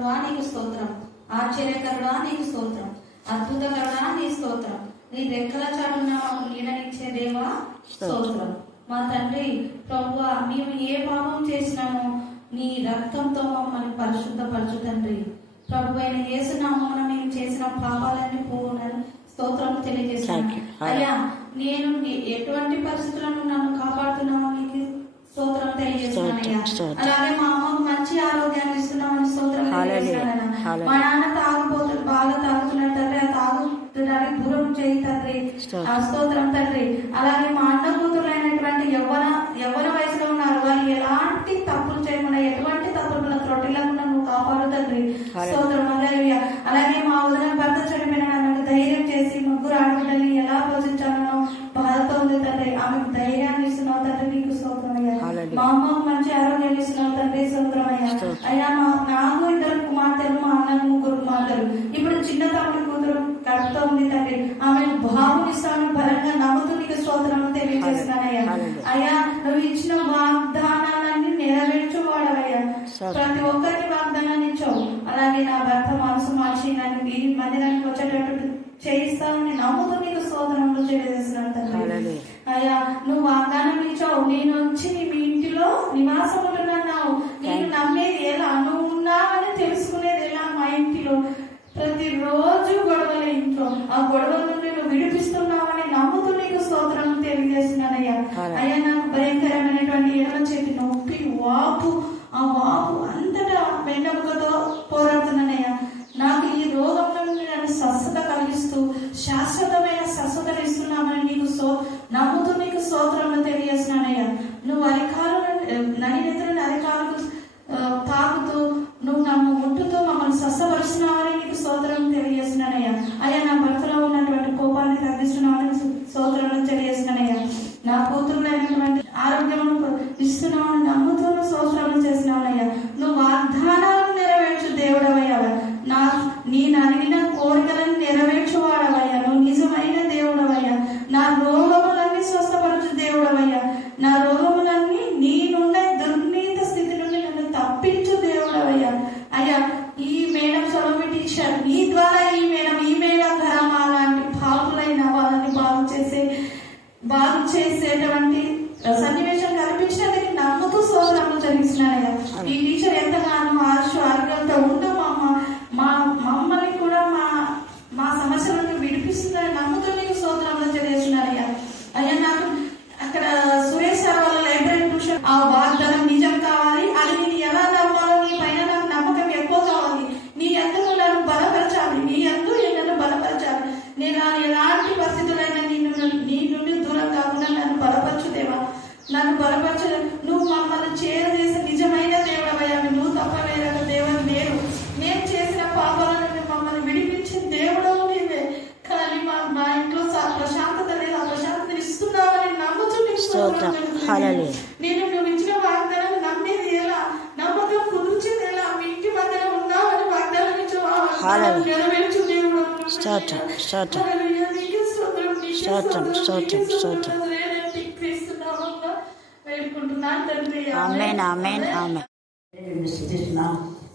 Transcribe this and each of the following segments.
ప్రభువా నీకు స్తోత్రం, ఆశ్చర్యకరుడా నీకు స్తోత్రం, అద్భుతకరుడా నీ స్తోత్రం. నీ రెక్కల చాటున మాకు నీడనిచ్చే దేవా స్తోత్రం. మా తండ్రి ప్రభువా, మేము ఏ పాపం చేసినామో నీ రక్తంతో మమ్మల్ని పరిశుద్ధపరచు తండ్రి. ప్రభు అయిన యేసు నామమున మేము చేసిన పాపాలన్నీ పోవునని స్తోత్రం తెలియజేస్తున్నాను. అయ్యా, నేను ఎటువంటి పరిస్థితులను నన్ను కాపాడుతున్నామో నీకు స్తోత్రం తెలియజేస్తున్నాను అయ్యా. అలాగే మా అమ్మకు మంచి ఆరోగ్యాన్ని ఇస్తున్నామని స్తోత్రం తెలియజేస్తున్నాను. మా నాన్న తాగుపోతాడు, బాగా తాగుతున్నాడు తండ్రి, ఆ తాగుతున్నాడు దూరం చేయి తండ్రి, ఆ స్తోత్రం తండ్రి. అలాగే మా అన్న కూతురులైనటువంటి యవ్వన వయసులో ఉన్నారు, వారు ఎలాంటి తప్పులు చేయకుండా ఎటువంటి తప్పులు త్రొట్టిల్లకుండా నువ్వు కాపాడు తండ్రి, స్తోత్రం. అలాగే మా వదిన భర్త చనిపోయిన నాకు ధైర్యం చేసి ముగ్గురు ఆడబిడ్డల్ని ఎలా పోషించాలనో బాధతో ఉంది తండ్రి, ఆమెకు ధైర్యాన్ని ఇస్తున్నావు తండ్రి, నీకు స్తోత్రం అయ్యా. మా అమ్మకు మంచి ఆరోగ్యాన్ని ఇస్తున్నావు తండ్రి, స్తోత్రం అయ్యా. అయ్యా, నాకు 2 కుమార్తెలు, మా అన్నకు 3 కుమార్తెలు. ఇప్పుడు చిన్న తమ్ముడి కూతురు కడుపుతో ఉంది తండ్రి, ఆమె బాబునిస్తాను బలంగా నమ్ముతూ నీకు స్తోత్రం తెలియజేస్తున్నానయ్యా. అయ్యా, నువ్వు ఇచ్చిన వాగ్దానాలన్నీ నెరవేర్చువాడవయ్యా, ప్రతి ఒక్కరికి వాగ్దానాన్ని ఇచ్చావు. అలాగే నా భర్త మనసు మార్చి నన్ను ఈ మందిరానికి వచ్చేటట్టు చేయిస్తానని నమ్ముతూ నీకు స్తోత్రంలో తెలియజేస్తున్నాను తండ్రి. అయ్యా, నువ్వు వాగ్దానం ఇచ్చావు, నేను వచ్చి మీ ఇంటిలో నివాసం ఉంటున్నావు. నేను నమ్మేది ఎలా, నువ్వు ఉన్నావని తెలుసుకునేది ఎలా? మా ఇంటిలో ప్రతిరోజు గొడవలే ఇంట్లో, ఆ గొడవల నుండి నువ్వు విడిపిస్తున్నావని నమ్ముతూ నీకు స్తోత్రం తెలియజేస్తున్నానయ్యా. అయ్యా, నాకు భయంకరమైనటువంటి ఎడమ చేతి నొప్పి, వాపు, ఆ వాపు అంతటా వెన్నెముకతో పోరాడుతున్నానయ్యా. నాకు ఈ రోగం నుండి నన్ను స్వస్థత కలిగిస్తూ శాశ్వతమైన స్వస్థత ఇస్తున్నామని నీకు నమ్ముతూ నీకు స్తోత్రం తెలియజేస్తున్నానయ్యా. నువ్వు అరికాలు నడినెత్తులను అరికాలకు తాకుతూ నువ్వు నన్ను ముట్టుతూ మమ్మల్ని స్వస్థపరుస్తున్నావని నీకు స్తోత్రం తెలియజేస్తున్నానయ్యా. అయ్యా, నా భర్తలో ఉన్నటువంటి కోపాన్ని తగ్గిస్తున్నావని స్తోత్రం తెలియజేస్తున్నానయ్యా. నా కూతురులైనటువంటి ఆరోగ్యం ఇస్తున్నావని నమ్ముతూ స్తోత్రం చేస్తున్నావయ్యా. నువ్వు వాగ్దానాలను నెరవేర్చు దేవుడవయ్యా. నేను అడిగిన కోరికలను నెరవేర్చువాడవయ్యా. నువ్వు నిజమైన దేవుడవయ్యా. నా రోగములన్నీ స్వస్థపరచు దేవుడవయ్యా. నా రోగములన్నీ నేనున్న దుర్నీత స్థితి నుండి నన్ను తప్పించు దేవుడవయ్యా. అయ్యా, ఈ మేడం సొలమి టీచర్, నీ ద్వారా ఈ మేడం ఘరమా లాంటి పాపులైన వాళ్ళని బాగు చేసేటువంటి సన్నివేశం కల్పించినందుకు నమ్ముతూ స్తోత్రములు జరిగిస్తున్నానయ్యా. ఈ టీచర్ ఎంతగానో ఆరోగ్యంతో ఉంటూ మమ్మల్ని కూడా మా సమస్యల నుండి విడిపిస్తుందని నమ్ముతూ నీకు స్తోత్రములు తెలియజేస్తున్నానయ్యా. అయ్యా, నాకు అక్కడ సురేష్ సార్ వాళ్ళ లైబ్రరీ ట్యూషన్ ఆ వాగ్దానం నిజం కావాలి. అది నేను ఎలా నమ్మాలో నీ పైన నాకు నమ్మకం ఎక్కువ కావాలి. నీ ఎందుకు నన్ను బలపరచాలి, నీ ఎందుకు నన్ను బలపరచాలి. నేను ఎలాంటి పరిస్థితులైనా నీ నుండి దూరం కాకుండా నన్ను బలపరచుదేవా. నన్ను బలపరచ, నువ్వు మమ్మల్ని చేరదీసి నిజమైన దేవుడవయ్యా. నువ్వు తప్ప వేరొక దేవుడు లేరు. నేను చేసిన పాపాల నుండి మమ్మల్ని విడిపించిన దేవుడవు నీవే. కానీ మా ఇంట్లో ప్రశాంతత లేదు, ఆ ప్రశాంతత ఇస్తున్నావని నమ్ముతూ నేను నువ్వు ఇచ్చిన వాగ్దానం నమ్మేది ఎలా, నమ్మకం కుదిర్చేది ఎలా? మీ ఇంటి మధ్యలో ఉన్నావని వాగ్దానం ఇచ్చావు, నెరవేర్చు దేవుడు.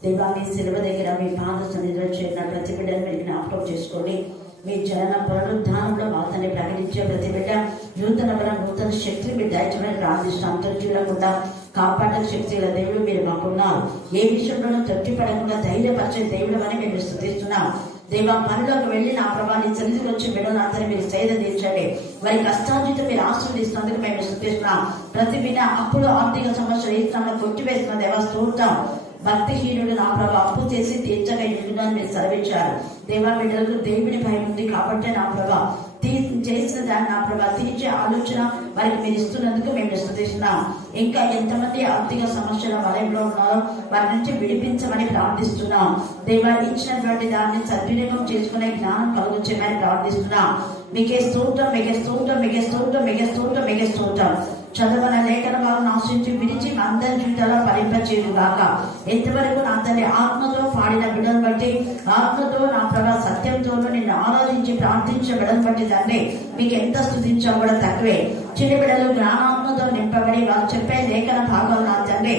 దేవాన్ని శిలువ దగ్గర మీ పాద సన్నిధిలో చేరిన ప్రతి బిడ్డను మీరు జ్ఞాపకం చేసుకోండి. మీ జనన పునరుద్ధానంలో వార్తని ప్రకటించే ప్రతి బిడ్డ నూతన బలం, నూతన శక్తిని మీరు దయచేయమని ప్రార్థిస్తాం. అంతరం చూడకుండా కాపాడే శక్తి గల దేవుడు మీరు మాకున్నారు. ఏ విషయంలోనూ తృప్తిపడకుండా ధైర్యపరిచే దేవుడు అని మేము స్తుతిస్తున్నాం. దేవా, పనిలోకి వెళ్ళి నా ప్రభాన్ని సన్నిధికి వచ్చి బిడ్డలు అందరూ మీరు సేద తీర్చండి. వారి కష్టార్జితం మీరు ఆశీర్వదిస్తున్నందుకు మేము స్తుతిస్తున్నాం. ప్రతి బిడ్డ అప్పుడు ఆర్థిక సమస్యలు ఈ స్థానంలో కొట్టివేస్తున్న దేవా స్తోత్రం. భక్తిహీనుడు నా ప్రభా అప్పు చేసి తీర్చక ఎదుగుదని మీరు సెలవిచ్చారు. దేవా, బిడ్డలకు దేవుని భయం ఉంది కాబట్టి నా ప్రభా చేసిన దాన్ని నా ప్రభా తీర్చే ఆలోచన వారికి మీరు ఇస్తున్నందుకు మేము స్తుతిస్తున్నాం. ఇంకా ఎంతమంది ఆర్థిక సమస్యల వలయంలో ఉన్నారో వారి నుంచి విడిపించమని ప్రార్థిస్తున్నాం. దేవా, ఇచ్చినటువంటి దాన్ని సద్వినియోగం చేసుకునే జ్ఞానం కలుగుచ్చమని ప్రార్థిస్తున్నాం. మీకే స్తోత్రం, మీకే స్తోత్రం, మీకే స్తోత్రం, మీకే స్తోత్రం, మీకే స్తోత్రం. చదవన లేఖన భాగం ఆశించి విడిచి అందరి జీవితాల్లో ఫలింపచేయు గాక. ఎంతవరకు నా తల్లి ఆత్మతో పాడిన బిడ్డను బట్టి, ఆత్మతో నా ప్రభా సత్యంతో నిన్ను ఆరాధించి ప్రార్థించే బిడ్డను బట్టి తండ్రి మీకు ఎంత స్తుతించావు కూడా తక్కువే. చిన్న బిడ్డలు జ్ఞానాత్మతో నింపబడి వారు చెప్పే లేఖన భాగాలు నా తండ్రి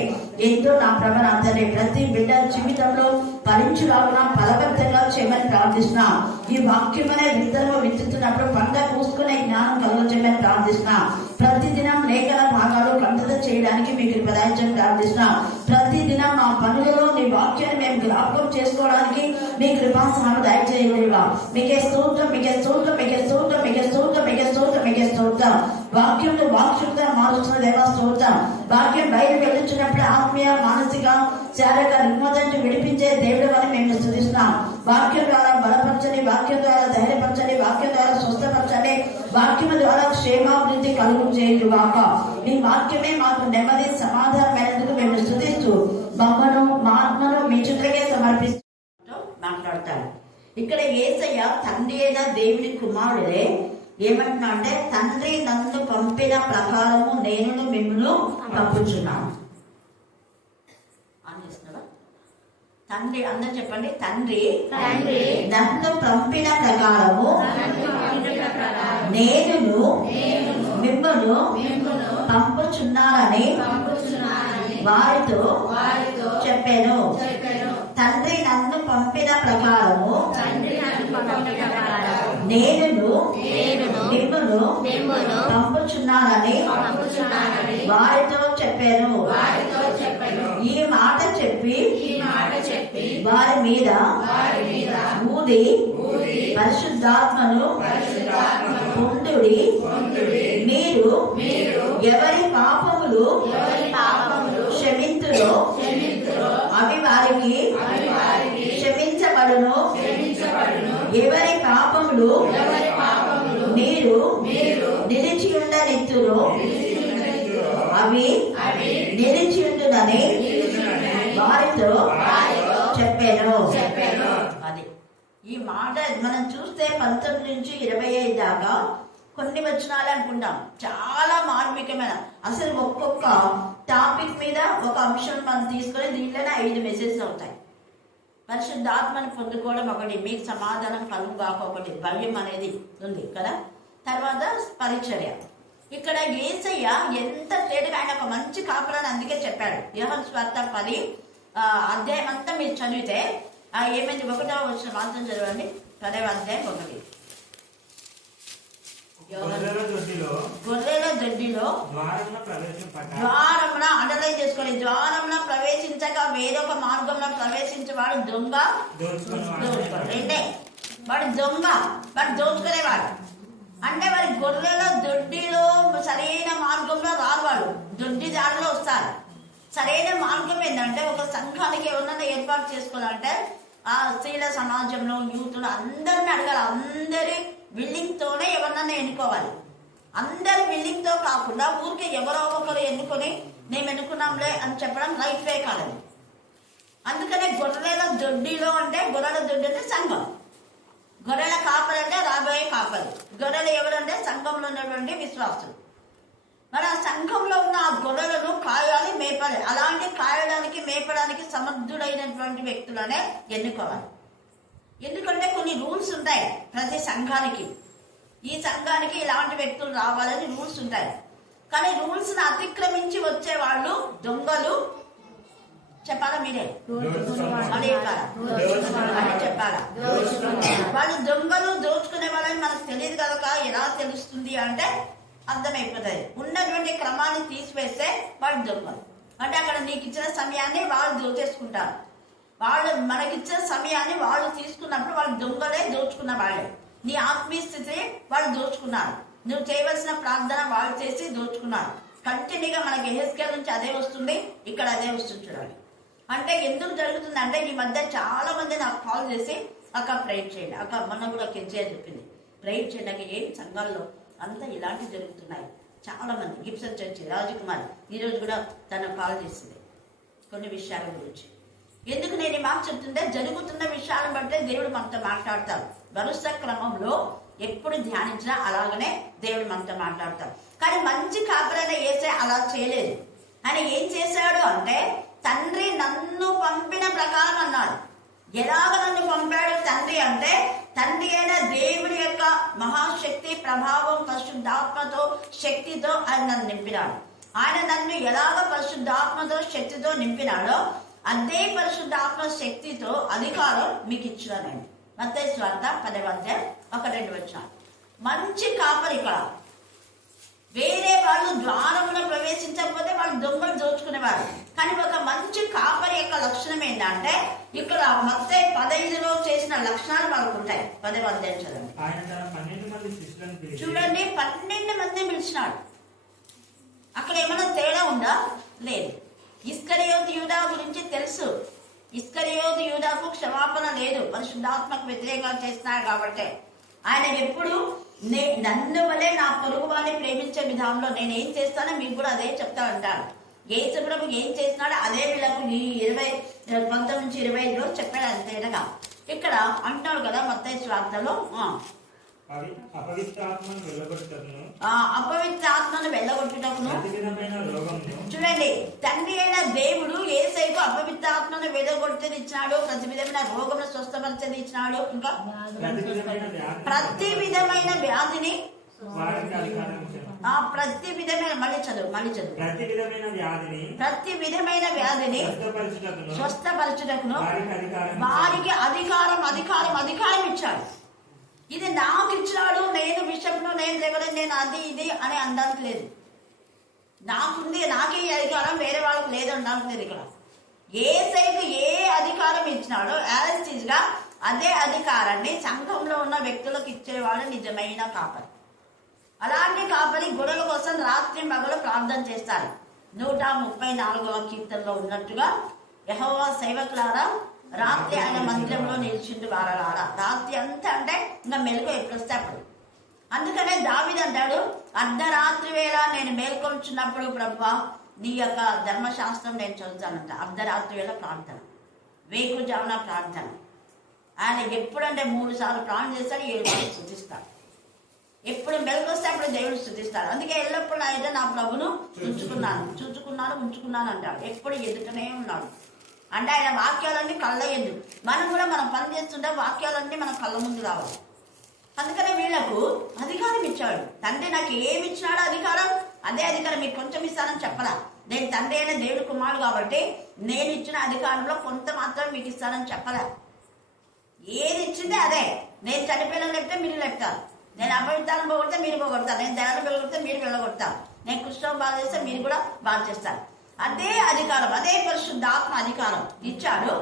ఎంతో నా ప్రభ నా తండ్రి ప్రతి బిడ్డ జీవితంలో ఫలించులాగున ఫలవంతంగా చేయమని ప్రార్థిస్తున్నా. ఈ వాక్యమనే విత్తనము విత్తుతున్నప్పుడు పంట పూసుకునే జ్ఞానం కలుగజేయమని ప్రార్థిస్తున్నా. ప్రతిదినం లేఖన భాగాలు కంఠత చేయడానికి మీకు ప్రదాయించని ప్రార్థిస్తున్నా. ప్రతిదినం మా పనులలో నీ వాక్యాన్ని మేము జ్ఞాపకం చేసుకోవడానికి మీ కృపా సహాయం దయచేయలేవా. మీకే స్తోత్రం, మీకే స్తోత్రం, మీకే స్తోత్రం, మీకే స్తోత్రం, మీకే స్తోత్రం, మీకే స్తోత్రం. వాక్యంలో వాక్శుద్ధ మారుస్తున్న దేవా స్తోత్రం. వాక్యం బయట వెళ్ళించినప్పుడు ఆత్మీయ మానసిక శారీరక రుగ్మతను విడిపించే దేవుడు అని మేము స్తుతిస్తున్నాం. వాక్యం ద్వారా బలపరచండి, వాక్యం ద్వారా ధైర్యపరచండి, వాక్యం ద్వారా స్వస్థపరచండి, వాక్యం ద్వారా క్షేమాభివృద్ధి కలుగు చేయండి వాక. మీ వాక్యమే మాకు నెమ్మది సమాధానమైనందుకు మేము స్తుతిస్తూ మమ్మను మా ఆత్మను మీ చుట్టకే సమర్పిస్తూ మాట్లాడతాడు. ఇక్కడ యేసయ్య తండ్రి అయిన దేవుని కుమారుడే ఏమంటున్నా అంటే, తండ్రి నన్ను పంపిన ప్రకారము నేను మిమ్మల్ని పంపుచున్నాను. తండ్రి అందరూ చెప్పండి, తండ్రి నన్ను పంపిన ప్రకారము నేను మిమ్మల్ని పంపుచున్నానని వారితో చెప్పాను. తండ్రి నన్ను పంపిన ప్రకారము నేను మిమ్మల్ని పంపుచున్నానని వారితో చెప్పాను. ఈ మాట చెప్పి వారి మీద ఊది పరిశుద్ధాత్మను పొందుడి. మీరు ఎవరి పాపములు క్షమింతురో అవి వారికి క్షమించబడును. ఎవరి పాపములు మీరు నిలిచి ఉండనిత్తురో అవి నిలిచి ఉండునని వారితో చెప్పాను. అది ఈ మాట మనం చూస్తే 19 నుంచి 25 దాకా కొన్ని వచనాలు అనుకుంటాం. చాలా మార్మికమైన, అసలు ఒక్కొక్క టాపిక్ మీద ఒక అంశం మనం తీసుకొని దీంట్లోనే 5 మెసేజ్లు అవుతాయి. పరిశుద్ధాత్మను పొందుకోవడం ఒకటి, మీకు సమాధానం కలుగుగాక ఒకటి, భయం అనేది ఉంది కదా. తర్వాత పరిచర్య. ఇక్కడ యేసయ్య ఎంత తేలిగా ఆయన ఒక మంచి కాపురాన్ని అందుకే చెప్పాడు. యోహాను సువార్త 10 అధ్యాయం అంతా మీరు చదివితే ఏమైంది, 1వ వచనం మాత్రం చదవండి. 10వ అధ్యాయం 1. గొర్రెల దొడ్డిలో ద్వారమున అండర్లైన్ చేసుకోవాలి. ద్వారమున ప్రవేశించగా వేరొక మార్గంలో ప్రవేశించేవాడు దొంగ, రెండే వాడు దొంగ, వాడు దోచుకునేవాడు. అంటే వాడి గొర్రెల దొడ్డిలో సరైన మార్గంలో రావాడు, దొడ్డి దారిలో వస్తారు. సరైన మార్గం ఏంటంటే, ఒక సంఘానికి ఎవరన్నా ఏర్పాటు చేసుకోవాలంటే ఆ స్త్రీల సమాజంలో యూతులు అందరిని అడగాలి. అందరి బిల్డింగ్ తోనే ఎవరన్నా ఎన్నుకోవాలి. అందరి బిల్డింగ్ తో కాకుండా ఊరికి ఎవరో ఒకరు ఎన్నుకొని మేము ఎన్నుకున్నాంలే అని చెప్పడం రైట్ వే కాదని. అందుకనే గొర్రెల దొడ్డిలో అంటే, గొర్రెల దొడ్డి అంటే సంఘం, గొర్రెల కాపరి అంటే రాబోయే కాపరి, గొర్రెలు ఎవరంటే సంఘంలో ఉన్నటువంటి విశ్వాసులు. మరి ఆ సంఘంలో ఉన్న ఆ గొర్రెలను కాయాలి, మేపాలి. అలాంటి కాయడానికి మేపడానికి సమర్థుడైనటువంటి వ్యక్తులనే ఎన్నుకోవాలి. ఎందుకంటే కొన్ని రూల్స్ ఉంటాయి ప్రతి సంఘానికి. ఈ సంఘానికి ఇలాంటి వ్యక్తులు రావాలని రూల్స్ ఉంటాయి. కానీ రూల్స్ ని అతిక్రమించి వచ్చే వాళ్ళు దొంగలు. చెప్పాలా మీరే? చెప్పాలా? వాళ్ళు దొంగలు, దోచుకునే వాళ్ళని మనకు తెలియదు కనుక ఎలా తెలుస్తుంది అంటే అర్థమైపోతుంది. ఉన్నటువంటి క్రమాన్ని తీసివేస్తే వాళ్ళు దొంగలు. అంటే అక్కడ నీకు ఇచ్చిన సమయాన్ని వాళ్ళు దోచేసుకుంటారు. వాళ్ళు మనకిచ్చిన సమయాన్ని వాళ్ళు తీసుకున్నప్పుడు వాళ్ళు దొంగలే, దోచుకున్న వాళ్ళే. నీ ఆత్మీయ స్థితిని వాళ్ళు దోచుకున్నారు. నువ్వు చేయవలసిన ప్రార్థన వాళ్ళు చేసి దోచుకున్నారు. కంటిన్యూగా మనకి ఎహెస్కేల్ నుంచి అదే వస్తుంది, ఇక్కడ అదే వస్తుంది. చూడాలి అంటే ఎందుకు జరుగుతుంది అంటే, ఈ మధ్య చాలా మంది నాకు కాల్ చేసి అక్క ప్రేయర్ చేయండి, అక్క మొన్న కూడా కెన్సీఆర్ చెప్పింది ప్రేయర్ చేయడానికి. ఏం సంఘాల్లో అంతా ఇలాంటివి జరుగుతున్నాయి. చాలా మంది గిబ్సన్ చర్చి రాజకుమార్ ఈరోజు కూడా తన కాల్ చేసింది కొన్ని విషయాల గురించి. ఎందుకు నేను ఈ మాట చెప్తుంటే, జరుగుతున్న విషయాలను బట్టే దేవుడు మనతో మాట్లాడతాడు. వరుస క్రమంలో ఎప్పుడు ధ్యానించినా అలాగనే దేవుడు మనతో మాట్లాడతాడు. కానీ మంచి కాపరైన యేసే అలా చేయలేదు. ఆయన ఏం చేశాడు అంటే, తండ్రి నన్ను పంపిన ప్రకారం అన్నాడు. ఎలాగ నన్ను పంపాడు తండ్రి అంటే, తండ్రి అయిన దేవుడి యొక్క మహాశక్తి ప్రభావం పరిశుద్ధాత్మతో శక్తితో ఆయన నన్ను నింపినాడు. ఆయన నన్ను ఎలాగ పరిశుద్ధాత్మతో శక్తితో నింపినాడో అదే పరిశుద్ధాత్మ శక్తితో అధికారం మీకు ఇచ్చినానండి. మత్తయి సువార్త 10వ అధ్యాయం 1-2 వచనాలు. మంచి కాపరి ఇక్కడ. వేరే వాళ్ళు ద్వారమున ప్రవేశించకపోతే వాళ్ళు దొంగలు దోచుకునేవారు. కానీ ఒక మంచి కాపరి యొక్క లక్షణం ఏంటంటే ఇక్కడ మత్తయి 15లో చేసిన లక్షణాలు వాళ్ళకు ఉంటాయి. 10వ అధ్యాయం చదవండి. చూడండి, 12 మందిని పిలిచినాడు. అక్కడ ఏమైనా తేడా ఉందా? లేదు. ఇస్కరియోతు యూదా గురించి తెలుసు. ఇస్కరియోతు యూదాకు క్షమాపణ లేదు, పరిశుద్ధాత్మకు వ్యతిరేకంగా చేస్తున్నాడు కాబట్టి. ఆయన ఎప్పుడు నన్ను వలె నా పొరుగు వారిని ప్రేమించే విధానంలో నేను ఏం చేస్తానో మీకు కూడా అదే చెప్తా ఉంటాను. యేసు ప్రభు ఏం చేస్తున్నాడో అదే వీళ్ళకు ఈ 19-25లో చెప్పాడు. అంతేనగా ఇక్కడ అంటున్నాడు కదా మత్తయి సువార్తలో అపవిత్ర ఆత్మను వెళ్ళగొట్టుటకును. చూడండి, తండ్రి అయిన దేవుడు యేసయ్యకు అపవిత్ర ఆత్మను వెళ్ళగొట్టేది ఇచ్చినాడు, ప్రతి విధమైన రోగమును స్వస్థపరిచేది ఇచ్చినాడు, ఇంకా ప్రతి విధమైన వ్యాధిని ప్రతి విధమైన వ్యాధిని స్వస్థపరచుటకును వారికి అధికారం ఇచ్చాడు. ఇది నాకు ఇచ్చినాడు, నేను బిషప్ను, నేను రెవరెండ్, నేను అది ఇది అని అనడానికి లేదు. నాకుంది, నాకే అధికారం, వేరే వాళ్ళకి లేదు అనడానికి లేదు. ఇక్కడ యేసయ్యకు ఏ అధికారం ఇచ్చినాడో యాజ్ గా అదే అధికారాన్ని సంఘంలో ఉన్న వ్యక్తులకు ఇచ్చేవాడు నిజమైన కాపరి. అలాంటి కాపరి గొడవల కోసం రాత్రి మగలు ప్రార్థన చేస్తారు. 134వ కీర్తనలో ఉన్నట్టుగా యెహోవా సేవకులారా రాత్రి ఆయన మందిరంలో నిలిచిండు వారలారా. రాత్రి అంతా అంటే ఇంకా మెలకు ఎప్పుడు వస్తే అప్పుడు. అందుకనే దావీదు అంటాడు, అర్ధరాత్రి వేళ నేను మేల్కొల్చున్నప్పుడు ప్రభువా నీ యొక్క ధర్మశాస్త్రం నేను చదువుతానంట. అర్ధరాత్రి వేళ ప్రార్థన, వేకుజామున ప్రార్థన. ఆయన ఎప్పుడంటే 3 సార్లు ప్రార్థన చేస్తాడు, 7 సార్లు స్తుతిస్తాడు. ఎప్పుడు మెలకొస్తే అప్పుడు దేవుడు స్తుతిస్తాడు. అందుకే ఎల్లప్పుడు ఆయన నా ప్రభును ఉంచుకున్నాను అంటాడు. ఎప్పుడు ఎదుటనే ఉన్నాడు. అంటే ఆయన వాక్యాలన్నీ కళ్ళ ఎందుకు. మనం కూడా మనం పని చేస్తుంటే వాక్యాలన్నీ మన కళ్ళ ముందు రావాలి. అందుకనే వీళ్లకు అధికారం ఇచ్చాడు. తండ్రి నాకు ఏమి ఇచ్చినాడో అధికారం, అదే అధికారం మీకు కొంచెం ఇస్తానని చెప్పలా. నేను తండ్రి అయిన దేవుడు కుమారుడు కాబట్టి నేను ఇచ్చిన అధికారంలో కొంత మాత్రం మీకు ఇస్తానని చెప్పలా. ఏది ఇచ్చిందే అదే. నేను చనిపోయిన లేపితే మీరు లేపుతారు, నేను అపవిత్రాలను పోగొడితే మీరు పోగొడతారు, నేను దయాలను వెళ్ళగొడితే మీరు వెళ్ళగొడతారు, నేను కుష్ఠం బాధ చేస్తే మీరు కూడా బాధ చేస్తారు. అదే అధికారం, అదే పరిశుద్ధాత్మ అధికారం ఇచ్చాడు.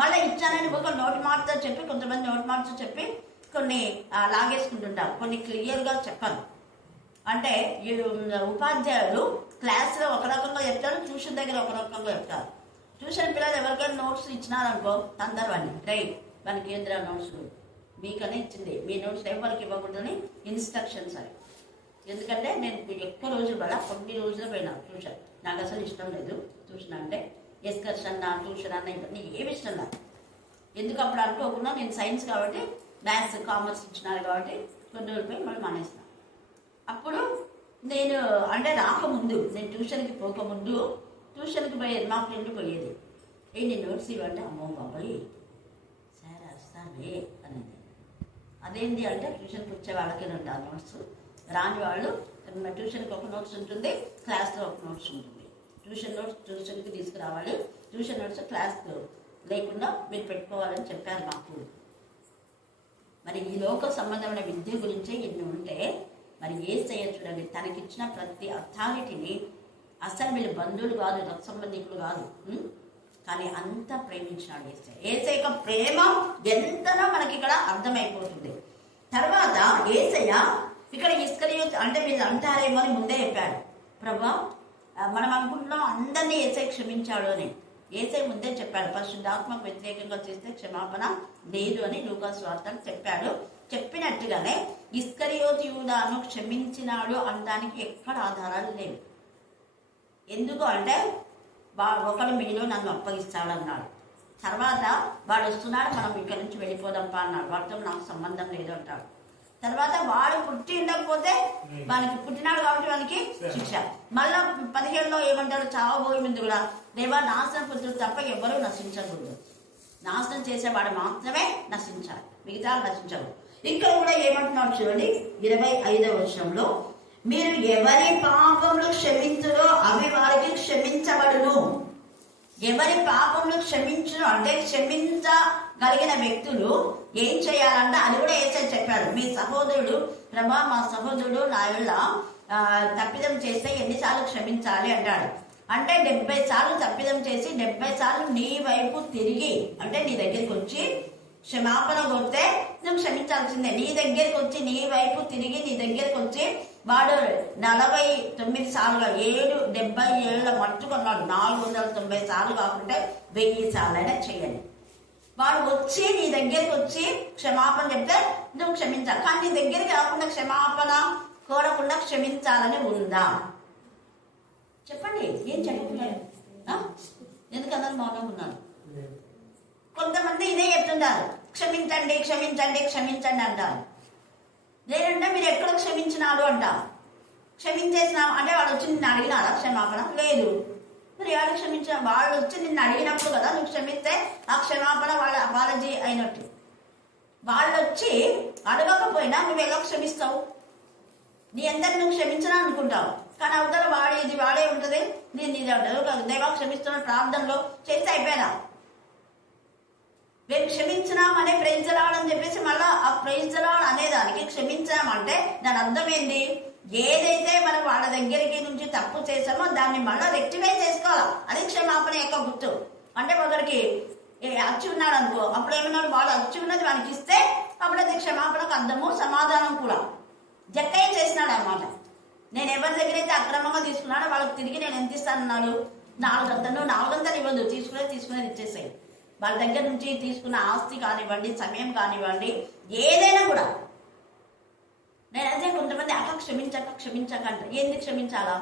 మళ్ళీ ఇచ్చానని ఒక నోటి మాటతో చెప్పి, కొంతమంది నోటి మాటతో చెప్పి కొన్ని లాగేసుకుంటుంటారు, కొన్ని క్లియర్గా చెప్పరు. అంటే ఉపాధ్యాయులు క్లాస్లో ఒక రకంగా చెప్తారు, ట్యూషన్ దగ్గర ఒక రకంగా చెప్తారు. ట్యూషన్ పిల్లలు ఎవరికైనా నోట్స్ ఇచ్చినారనుకో అందరు వాడిని రైట్ మనకి ఏంద్రా నోట్స్ మీకనే ఇచ్చింది, మీ నోట్స్ ఎవరికి ఇవ్వకూడదని ఇన్స్ట్రక్షన్స్ అని. ఎందుకంటే నేను ఎక్కువ రోజులు వల్ల కొన్ని రోజులు పోయినా ట్యూషన్, నాకు అసలు ఇష్టం లేదు ట్యూషన్ అంటే. ఎస్కర్షన్ నా ట్యూషన్ అన్న ఇవన్నీ ఏమి ఇష్టం నాకు. ఎందుకు అప్పుడు అనుకోకుండా నేను సైన్స్ కాబట్టి మ్యాథ్స్ కామర్స్ ఇచ్చినారు కాబట్టి కొన్ని రోజులు పోయి మళ్ళీ మానేస్తాను. అప్పుడు నేను అంటే రాకముందు, నేను ట్యూషన్కి పోకముందు ట్యూషన్కి పోయేది, మా ఫ్రెండ్ పోయేది. నేను నోట్స్ ఇవ్వంటే అమ్మో బాబాయ్ సార్ వస్తానే అనేది. అదేంటి అంటే ట్యూషన్కి వచ్చే వాళ్ళకే ఉంటారు నోట్స్, రాని వాళ్ళు ట్యూషన్కి ఒక నోట్స్ ఉంటుంది, క్లాస్లో ఒక నోట్స్ ఉంటుంది. ట్యూషన్ నోట్స్ ట్యూషన్కి తీసుకురావాలి, ట్యూషన్ నోట్స్ క్లాస్లో లేకుండా మీరు పెట్టుకోవాలని చెప్పారు మాకు. మరి ఈ లోక సంబంధమైన విద్య గురించే ఎన్ని ఉంటే మరి యేసయ్య చూడండి, తనకిచ్చిన ప్రతి అథారిటీని అసలు వీళ్ళు బంధువులు కాదు, రక్త సంబంధికులు కాదు, కానీ అంతా ప్రేమించినాడు యేసయ్య. యేసయ్య యొక్క ప్రేమ ఎంతనో మనకి ఇక్కడ అర్థమైపోతుంది. తర్వాత యేసయ్య ఇక్కడ ఇస్కరియోతు అంటే వీళ్ళు అంటారేమో అని ముందే చెప్పాడు. ప్రభువా మనం అనుకుంటున్నాం అందరినీ యేసయ్య క్షమించాడు అని. యేసయ్య ముందే చెప్పాడు, పరిశుద్ధాత్మకు వ్యతిరేకంగా చేస్తే క్షమాపణ లేదు అని లూకా సువార్తలో చెప్పాడు. చెప్పినట్టుగానే ఇస్కరియోతు యూదాను క్షమించినాడు అనడానికి ఎక్కడ ఆధారాలు లేవు. ఎందుకు అంటే ఒకడు మీలో నన్ను అప్పగిస్తాడన్నాడు. తర్వాత వాడు వస్తున్నాడు, మనం ఇక్కడి నుంచి వెళ్ళిపోదాంపా అన్నాడు. వాడితో నాకు సంబంధం లేదు అంటాడు. తర్వాత వాడు పుట్టి ఉండకపోతే వానికి పుట్టినాడు కాబట్టి వానికి శిక్ష. మళ్ళా 17లో ఏమంటాడు, చావబోయే ముందు కూడా దేవా నాశనం పుత్రుడు తప్ప ఎవరూ నశించకూడదు, నాశనం చేసేవాడు మాత్రమే నశించాలి, మిగతా నశించరు. ఇక్కడ కూడా ఏమంటున్నాడు చూడండి 25వ వచనంలో, మీరు ఎవరి పాపములు క్షమించురో అవి వారికి క్షమించబడును. ఎవరి పాపములు క్షమించును అంటే క్షమించగలిగిన వ్యక్తులు ఏం చేయాలంటే అది కూడా యేసయ్య చెప్పాడు. మీ సహోదరుడు ప్రభా మా సహోదరుడు నా వల్ల తప్పిదం చేస్తే ఎన్నిసార్లు క్షమించాలి అంటాడు. అంటే 70 సార్లు తప్పిదం చేసి 70 సార్లు నీ వైపు తిరిగి, అంటే నీ దగ్గరికి వచ్చి క్షమాపణ కొడితే నువ్వు క్షమించాల్సిందే. నీ దగ్గరికి వచ్చి నీ వైపు తిరిగి నీ దగ్గరికి వచ్చి వాడు 49 సార్లుగా 70 ఏళ్ళ మట్టుకున్నాడు. 490 సార్లు కాకుండా 1000 సార్లైనా చేయండి. వాడు వచ్చి నీ దగ్గరికి వచ్చి క్షమాపణ చెప్తే నువ్వు క్షమించాలి. కానీ నీ దగ్గరికి రాకుండా క్షమాపణ కోరకుండా క్షమించాలని ఉందా? చెప్పండి. ఏం చెప్పుకున్నారు? ఎందుకన్నా మౌనంగా ఉన్నాను. కొంతమంది ఇదే చెప్తుంటారు, క్షమించండి క్షమించండి క్షమించండి అంటారు. లేదంటే మీరు ఎక్కడ క్షమించినారు అంటారు. క్షమించేసినాం అంటే వాళ్ళు వచ్చి నిన్ను అడిగినారా క్షమాపణ? లేదు. మరి వాళ్ళు క్షమించిన వాళ్ళు వచ్చి నిన్ను అడిగినప్పుడు కదా నువ్వు క్షమిస్తే ఆ క్షమాపణ వాళ్ళ అపాలజీ అయినట్టు. వాళ్ళు వచ్చి అడగకపోయినా నువ్వు ఎలా క్షమిస్తావు? నీ అందరికి నువ్వు క్షమించనా అనుకుంటావు, కానీ అవతల ఇది వాడే ఉంటుంది. నేను ఇది అంటారు దేవా క్షమిస్తున్న ప్రార్థనలో చేస్తే అయిపోయినా మేము క్షమించినామనే ప్రైజ్ లాడ్ అని చెప్పేసి మళ్ళా ఆ ప్రైజ్ లాడ్ అనేదానికి క్షమించామంటే దాని అర్థం ఏంటి? ఏదైతే మనం వాళ్ళ దగ్గరికి నుంచి తప్పు చేసామో దాన్ని మళ్ళీ రెక్టిఫై చేసుకోవాలా. అది క్షమాపణ యొక్క గుర్తు. అంటే ఒకరికి అచ్చి ఉన్నాడు అనుకో, అప్పుడు ఏమన్నాడు, వాడు అచ్చి ఉన్నది వానికి ఇస్తే అప్పుడు అది క్షమాపణకు అర్థము సమాధానం కూడా. జక్కయ్య చేసినాడు అన్నమాట. నేను ఎవరి దగ్గర అయితే అక్రమంగా తీసుకున్నాడో వాళ్ళకి తిరిగి నేను ఎంత ఇస్తానన్నాడు? 400 ఇవ్వదు, తీసుకునేది ఇచ్చేసాయి. వాళ్ళ దగ్గర నుంచి తీసుకున్న ఆస్తి కానివ్వండి, సమయం కానివ్వండి, ఏదైనా కూడా. నేనైతే కొంతమంది క్షమించక అంట. ఏంది క్షమించాలా?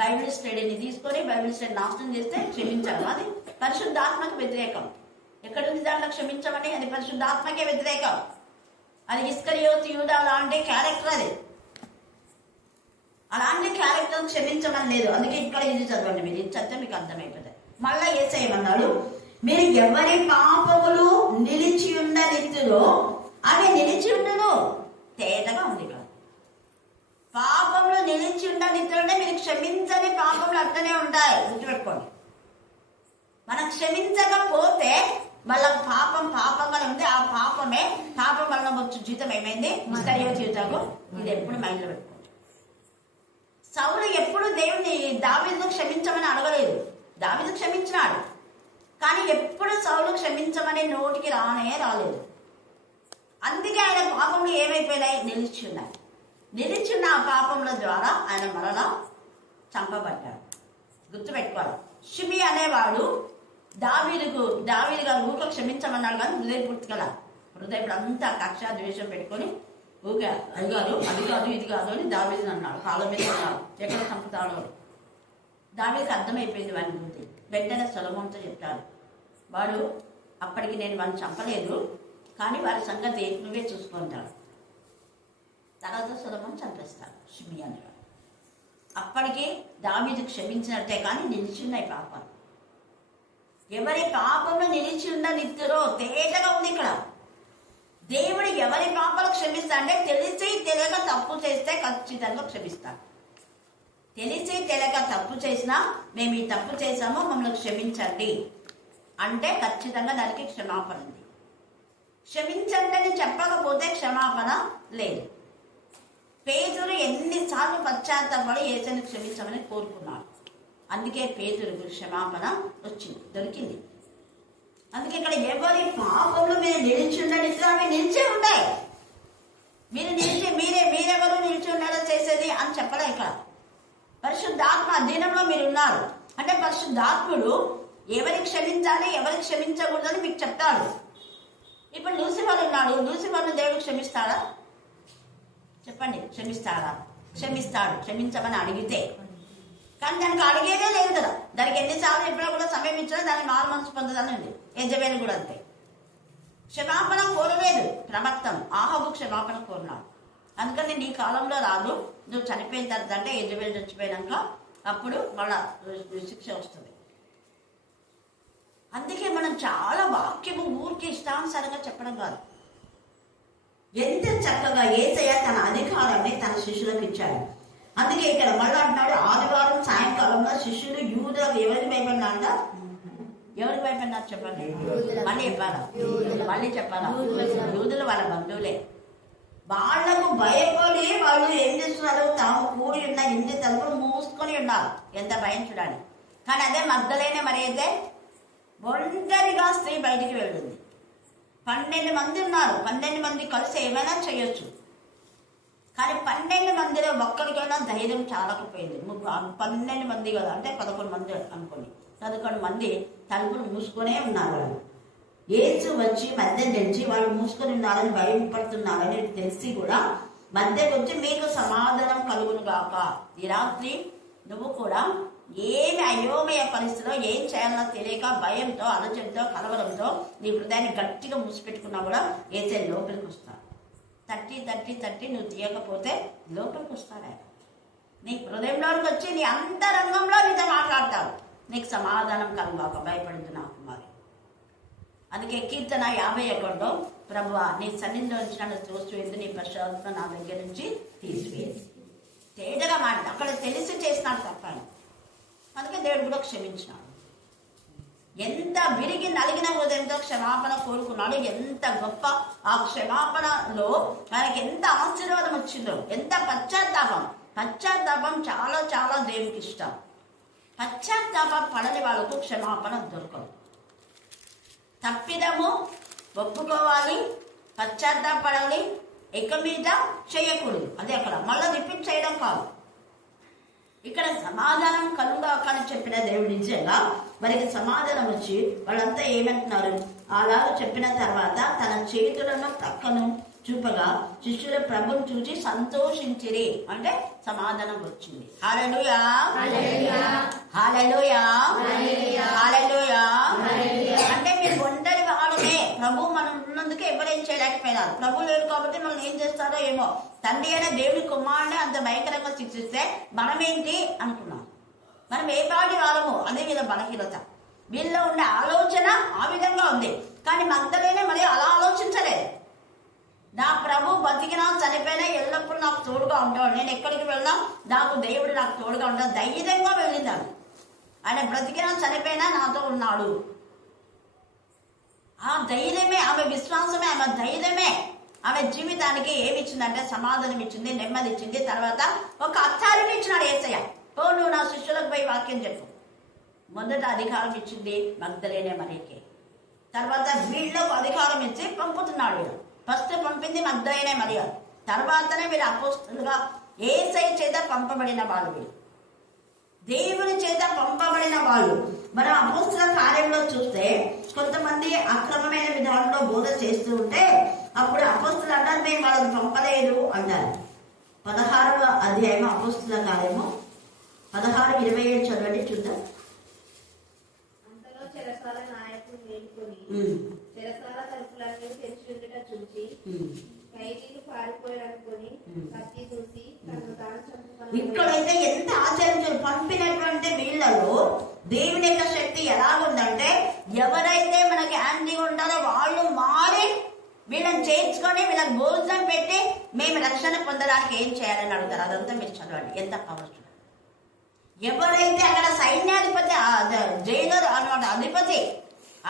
బైబిల్ స్టడీని తీసుకొని బైబిల్ స్టడీ నాశనం చేస్తే క్షమించాలి. అది పరిశుద్ధాత్మకి వ్యతిరేకం. ఎక్కడుంది దాంట్లో క్షమించమని? అది పరిశుద్ధాత్మకే వ్యతిరేకం. అది ఇస్కరియోతు యూదా లాంటి క్యారెక్టర్. అది అలాంటి క్యారెక్టర్ క్షమించమని లేదు. అందుకే ఇక్కడ ఇది చదవండి, మీరు ఇది చదివితే మీకు అర్థమైపోతుంది. మళ్ళా యేసయ్యమన్నాడు, మీరు ఎవరి పాపములు నిలిచి ఉన్న నిత్తులో అవి నిలిచి ఉండను. తేటగా ఉంది ఇక్కడ. పాపములు నిలిచి ఉన్న నిత్తులు అంటే మీరు క్షమించని పాపములు అట్లనే ఉంటాయి, గుర్తుపెట్టుకోండి. మనం క్షమించకపోతే మళ్ళా పాపంగా ఉంది. ఆ పాపం వల్ల వచ్చు జీవితం ఏమైంది? ఇస్కరియోతు జీవితంలో. ఇది ఎప్పుడు మైండ్లో పెట్టుకోండి. సౌలు ఎప్పుడు దేవుని దావీదును క్షమించమని అడగలేదు. దావీదు క్షమించినాడు, కానీ ఎప్పుడు సౌలు క్షమించమని నోటికి రాలేదు. అందుకే ఆయన పాపములు ఏమైపోయినాయి? నిలిచున్న ఆ పాపముల ద్వారా ఆయన మరలా చంపబడ్డాడు. గుర్తుపెట్టుకోవాలి. షిమి అనేవాడు దావీదు గారు ఊక క్షమించమన్నాడు, కానీ హృదయపూర్తిగా అంతా కక్ష ద్వేషం పెట్టుకొని ఊకే అది కాదు ఇది కాదు అని దావీదుని అన్నాడు. కాళ్ళ మీద అన్నాడు, ఎక్కడ చంపుతాడో. దావీదుకి అర్థమైపోయింది వాని బుద్ధి. వెంటనే సొలొమోనుతో చెప్తాడు, వాడు అప్పటికి నేను వాడిని చంపలేదు, కానీ వారి సంగతి నువ్వే చూసుకుంటాడు. తర్వాత సొలొమోను చంపేస్తాడు షిమి అనేవాడు. అప్పటికి దావీదు క్షమించినట్టే, కానీ నిలిచిన్నాయి పాపాలు. ఎవరి పాపంలో నిలిచి ఉన్న నిత్తురో తేటగా ఉంది ఇక్కడ. దేవుడు ఎవరి పాపాలు క్షమిస్తా అంటే తెలిసి తెలియక తప్పు చేస్తే ఖచ్చితంగా క్షమిస్తాడు. తెలిసి తెలియక తప్పు చేసినా మేము ఈ తప్పు చేసామో మమ్మల్ని క్షమించండి అంటే ఖచ్చితంగా దానికి క్షమాపణ ఉంది. క్షమించండి అని చెప్పకపోతే క్షమాపణ లేదు. పేతురు ఎన్నిసార్లు పశ్చాత్తాపడి యేసుని క్షమించమని కోరుకున్నాడు. అందుకే పేతురుకు క్షమాపణ దొరికింది. అందుకే ఇక్కడ ఎవరి పాపంలో మీరు నిలిచి ఉండండి, అవి నిలిచే ఉంటాయి. మీరెవరు నిలిచి ఉండాలో చేసేది అని చెప్పలే. ఇక్కడ పరిశుద్ధాత్మ అధీనంలో మీరు ఉన్నారు అంటే పరిశుద్ధాత్ముడు ఎవరికి క్షమించాలి ఎవరికి క్షమించకూడదని మీకు చెప్తాడు. ఇప్పుడు లూసిఫర్ ఉన్నాడు, లూసిఫర్ను దేవుడు క్షమిస్తాడా? చెప్పండి, క్షమిస్తాడు క్షమించమని అడిగితే. కానీ దానికి అడిగేదే లేదు కదా. దానికి ఎన్నిసార్లు ఎప్పుడో కూడా సమయం ఇచ్చినా దాన్ని మారు మనసు పొందదని ఉంది. యెజబెలు కూడా అంతే, క్షమాపణ కోరలేదు. ప్రవక్తం ఆహాబు క్షమాపణ కోరినాడు. అందుకని నీ కాలంలో రాదు, నువ్వు చనిపోయిన తర్వాత అంటే యెజబెలు చచ్చిపోయినాక అప్పుడు మళ్ళా శిక్ష వస్తుంది. అందుకే మనం చాలా వాక్యము ఊరికి ఇష్టానుసారంగా చెప్పడం కాదు. ఎంత చక్కగా యేసయ్య తన అధికారాన్ని తన శిష్యులకు ఇచ్చాడు. అందుకే ఇక్కడ మళ్ళీ అంటున్నాడు, ఆదివారం సాయంకాలంలో శిష్యులు యూదులకు ఎవరికి భయపడినా ఎవరికి భయపడినారు చెప్పండి, మళ్ళీ చెప్పాలా, మళ్ళీ చెప్పాలా, యూదులు వాళ్ళ బంధువులే. వాళ్లకు భయపడి వాళ్ళు ఏం చేస్తున్నారు, తాము కూడి ఉన్న ఇంటి తలుపులు మూసుకొని ఉన్నారు. ఎంత భయం చూడాలి. కానీ అదే మగ్దలేనే మరి అయితే ఒంటరిగా స్త్రీ బయటికి వెళ్ళింది. 12 మంది ఉన్నారు, 12 మంది కలిసి ఏమైనా చేయొచ్చు. కానీ 12 మందిలో ఒక్కరికైనా ధైర్యం చాలకపోయింది. 12 మంది కదా అంటే 11 మంది అనుకోండి, 11 మంది తలుపులు మూసుకొనే ఉన్నారు. వాళ్ళు యేసు వచ్చి మధ్య నిలిచి వాళ్ళు మూసుకొని ఉన్నారని భయపడుతున్నారని తెలిసి కూడా మధ్యకు వచ్చి మీకు సమాధానం కలుగును గాక. ఈ రాత్రి నువ్వు కూడా ఏమి అయోమయ పరిస్థితిలో ఏం చేయాలో తెలియక భయంతో, ఆలోచనతో, కలవరంతో నీ హృదయాన్ని గట్టిగా మూసిపెట్టుకున్నా కూడా ఏసే లోపలికి వస్తాడు. తట్టి నువ్వు తీయకపోతే లోపలికి వస్తాడు ఆయన. నీ హృదయంలోకి వచ్చి నీ అంతరంగంలో నీతో మాట్లాడతావు. నీకు సమాధానం కలుగాక భయపడుతున్నావు కుమారి. అందుకే కీర్తన 51లో ప్రభువా నీ సన్నిధిలో నుంచి నన్ను తోసివేయద్దు, నీ ప్రశాంతత నా దగ్గర నుంచి తీసివేయదు. తేటగా మాట అక్కడ తెలిసి చేసినాడు తప్పాను. అందుకే దేవుడు కూడా క్షమించినాడు. ఎంత విరిగి నలిగిన హృదయంతో క్షమాపణ కోరుకున్నాడు. ఎంత గొప్ప ఆ క్షమాపణలో ఆయనకి ఎంత ఆశీర్వాదం వచ్చిందో, ఎంత పశ్చాత్తాపం చాలా చాలా దేవునికి ఇష్టం. పశ్చాత్తాప పడని వాళ్ళకు క్షమాపణ దొరకదు. తప్పిదము ఒప్పుకోవాలి, పశ్చాత్తాపడాలి, ఇక మీద చేయకూడదు. అదే అక్కడ మళ్ళీ రిపీట్ చేయడం కాదు. ఇక్కడ సమాధానం కలుగాక అని చెప్పిన దేవుడు నిజంగా వారికి సమాధానం వచ్చి వాళ్ళంతా ఏమంటున్నారు, అలాగ చెప్పిన తర్వాత తన చేతులను ప్రక్కను చూపగా శిష్యుల ప్రభుని చూసి సంతోషించిరి. అంటే సమాధానం వచ్చింది. హల్లెలూయా, హల్లెలూయా, హల్లెలూయా. అంటే మీరు ఒంటరి వాళ్ళమే, ప్రభు మనం ఉన్నందుకే ఎవరేం చేయలేకపోయినారు. ప్రభు లేడు కాబట్టి మనం ఏం చేస్తారో ఏమో. తండ్రి అయిన దేవుడి కుమారుని అంత భయంకరంగా శిక్షిస్తే మనమేంటి అనుకున్నాం. మనం ఏ పాటి వాళ్ళము, అదే మీద బలహీనత. వీళ్ళలో ఉండే ఆలోచన ఆ విధంగా ఉంది. కానీ మగ్దలేనే మరి అలా ఆలోచించలేదు. నా ప్రభు బతికినా చనిపోయినా ఎల్లప్పుడూ నాకు తోడుగా ఉంటాడు. నేను ఎక్కడికి వెళ్ళినా నాకు దేవుడు నాకు తోడుగా ఉంటాడు. ధైర్యంగా వెళ్ళిందాడు. ఆయన బ్రతికినా చనిపోయినా నాతో ఉన్నాడు. ఆ ధైర్యమే ఆమె విశ్వాసమే, ఆమె ధైర్యమే ఆమె జీవితానికి ఏమి ఇచ్చిందంటే సమాధానం ఇచ్చింది, నెమ్మది ఇచ్చింది. తర్వాత ఒక అథారిటీ ఇచ్చినాడు యేసయ్య. ఓ నువ్వు నా శిష్యులకు పోయి వాక్యం చెప్పు. మొదట అధికారం ఇచ్చింది మగ్దలేనే మరియకి. తర్వాత వీళ్ళకు అధికారం ఇచ్చి పంపుతున్నాడు. ఫస్ట్ పంపింది మగ్దలేనే మరియ. తర్వాతనే వీళ్ళు అపోస్తలుగా యేసయ్య చేత పంపబడిన వాళ్ళు, వీళ్ళు దేవుని చేత పంపబడిన వాళ్ళు. మన అపోస్తల కార్యంలో చూస్తే కొంతమంది అక్రమమైన విధానంలో బోధ చేస్తూ ఉంటే అప్పుడు అపోస్తలు అంటారు మేము వాళ్ళని పంపలేదు అంటారు. 16వ అధ్యాయం అపోస్తల కార్యము 16:27 చదవండి చూద్దాం. అంతలో చెరసాల నాయకుడు మేలుకొని చెరసాల తలుపులన్నీ తెరిచి ఉండట చూసి ఖైదీలు పారిపోయారనుకొని కత్తి చూసి తనను తాను చంపుకొని. ఇక్కడైతే ఎంత ఆశ్చర్యం. పంపినటువంటి వీళ్ళలో దేవుని యొక్క శక్తి ఎలాగుందంటే ఎవరైతే మనకి యాంటీ ఉంటారో వాళ్ళు మారి వీళ్ళని చేర్చుకొని వీళ్ళకి భోజనం పెట్టి మేము రక్షణ పొందడానికి ఏం చేయాలని అడుగుతారు. అదంతా మీరు చదవండి. ఎంత పవర్ఫుల్. ఎవరైతే అక్కడ సైన్యాధిపతి, జైలర్ అన్నమాట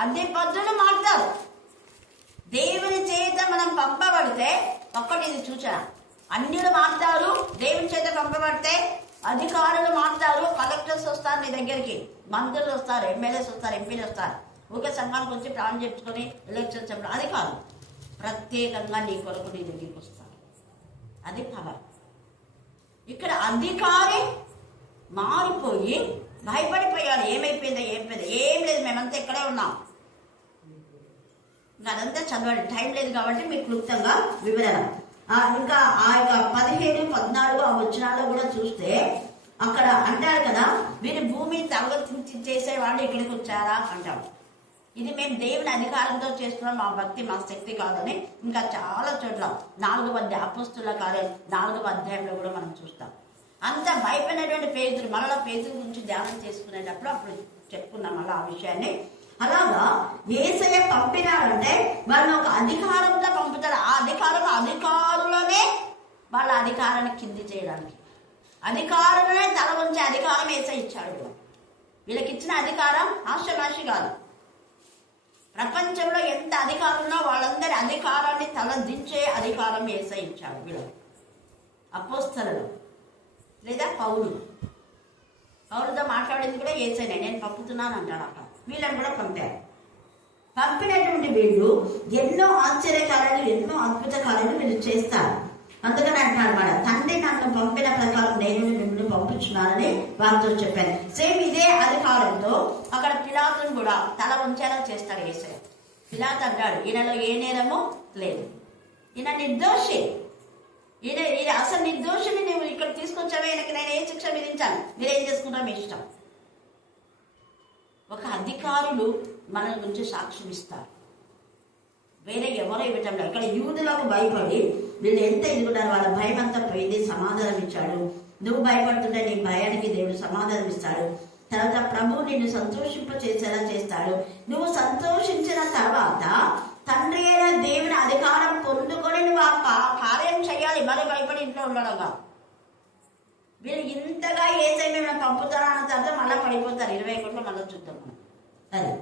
అధిపతులు మారుతారు. దేవుని చేత మనం పంపబడితే ఒక్కటి ఇది చూచా, అన్యులు మారుతారు. దేవుని చేత పంపబడితే అధికారులు మారుతారు. కలెక్టర్స్ వస్తారు నీ దగ్గరికి, మంత్రులు వస్తారు, ఎమ్మెల్యేస్ వస్తారు, ఎంపీలు వస్తారు. ఊకే సంఘానికి వచ్చి ప్లాన్ చెప్పుకొని ఎలక్షన్స్ చెప్పడం అది కాదు. ప్రత్యేకంగా నీ కొరకు నీ దగ్గరికి వస్తారు. అది పవర్. ఇక్కడ అధికారి మారిపోయి భయపడిపోయాడు. ఏమైపోయిందో ఏం లేదు, మేమంతా ఇక్కడే ఉన్నాం. అదంతా చదవండి, టైం లేదు కాబట్టి మీకు క్లుప్తంగా వివరణ. ఇంకా ఆ యొక్క 17, 14 వచనాల్లో కూడా చూస్తే అక్కడ అంటారు కదా, వీరి భూమిని తలగొచ్చి చేసేవాళ్ళు ఇక్కడికి వచ్చారా అంటారు. ఇది మేము దేవుని అధికారంతో చేస్తున్నాం, మా భక్తి మా శక్తి కాదని. ఇంకా చాలా చోట్ల 4వ అధ్యాయం అపోస్తలుల కార్యం 4వ అధ్యాయంలో కూడా మనం చూస్తాం. అంత భయపడినటువంటి పేతురు, మళ్ళా పేతురు గురించి ధ్యానం చేసుకునేటప్పుడు అప్పుడు చెప్పుకున్నాం మళ్ళీ ఆ విషయాన్ని. అలాగా యేసయ్య పంపినాడంటే వాళ్ళని ఒక అధికారంతో పంపుతారు. ఆ అధికారులనే వాళ్ళ అధికారాన్ని కింది చేయడానికి. అధికారమే తల వంచే అధికారం యేసయ్య ఇచ్చాడు. వీళ్ళకి ఇచ్చిన అధికారం ఆశమాషి కాదు. ప్రపంచంలో ఎంత అధికారం ఉన్నా వాళ్ళందరి అధికారాన్ని తల దించే అధికారం యేసయ్య ఇచ్చాడు. వీళ్ళు అపోస్తలులు లేదా పౌలుతో మాట్లాడేది కూడా యేసయ్యనే. నేను పంపుతున్నాను అంటాడు. అక్కడ వీళ్ళని కూడా పంపారు. పంపినటువంటి వీళ్ళు ఎన్నో ఆశ్చర్యకార్యాలు, ఎన్నో అద్భుత కార్యాలు వీళ్ళు చేస్తారు. అందుకని అంటున్నాడు మాట, తండ్రి నన్ను పంపిన ప్రకారం నేను మిమ్మల్ని పంపించున్నానని వారితో చెప్పాను. సేమ్ ఇదే అధికారంతో అక్కడ పిలాతును కూడా తల వంచేలా చేస్తాడు యేసయ్య. పిలాతు అంటాడు, ఈయనలో ఏ నేరము లేదు, ఈయన నిర్దోషి, ఈయన అసలు నిర్దోషిని నువ్వు ఇక్కడ తీసుకొచ్చావే, ఈయనకి నేను ఏ శిక్ష విధించాను, మీరేం చేసుకుంటారో మీ ఇష్టం. ఒక అధికారులు మన గురించి సాక్ష్యం ఇస్తారు, వేరే ఎవరో ఇవ్వటం లేదు. ఇక్కడ యూదులకు భయపడి వీళ్ళు ఎంత ఎదుగుతారు, వాళ్ళ భయం అంతా పోయింది, సమాధానం ఇచ్చాడు. నువ్వు భయపడుతుంటే నీ భయానికి దేవుడు సమాధానం ఇస్తాడు. తర్వాత ప్రభు నిన్ను సంతోషింప చేసేలా చేస్తాడు. నువ్వు సంతోషించిన తర్వాత తండ్రి అయిన దేవుని అధికారం పొందుకొని నువ్వు ఆ కార్యం చేయాలి. మరి భయపడి ఇంట్లో ఉండడంగా వీళ్ళు ఇంతగా యేసయ్య మేము పంపుతారా అన్న తర్వాత మళ్ళీ పడిపోతారు. 20 కోట్లు మళ్ళీ చూద్దాం మనం. అది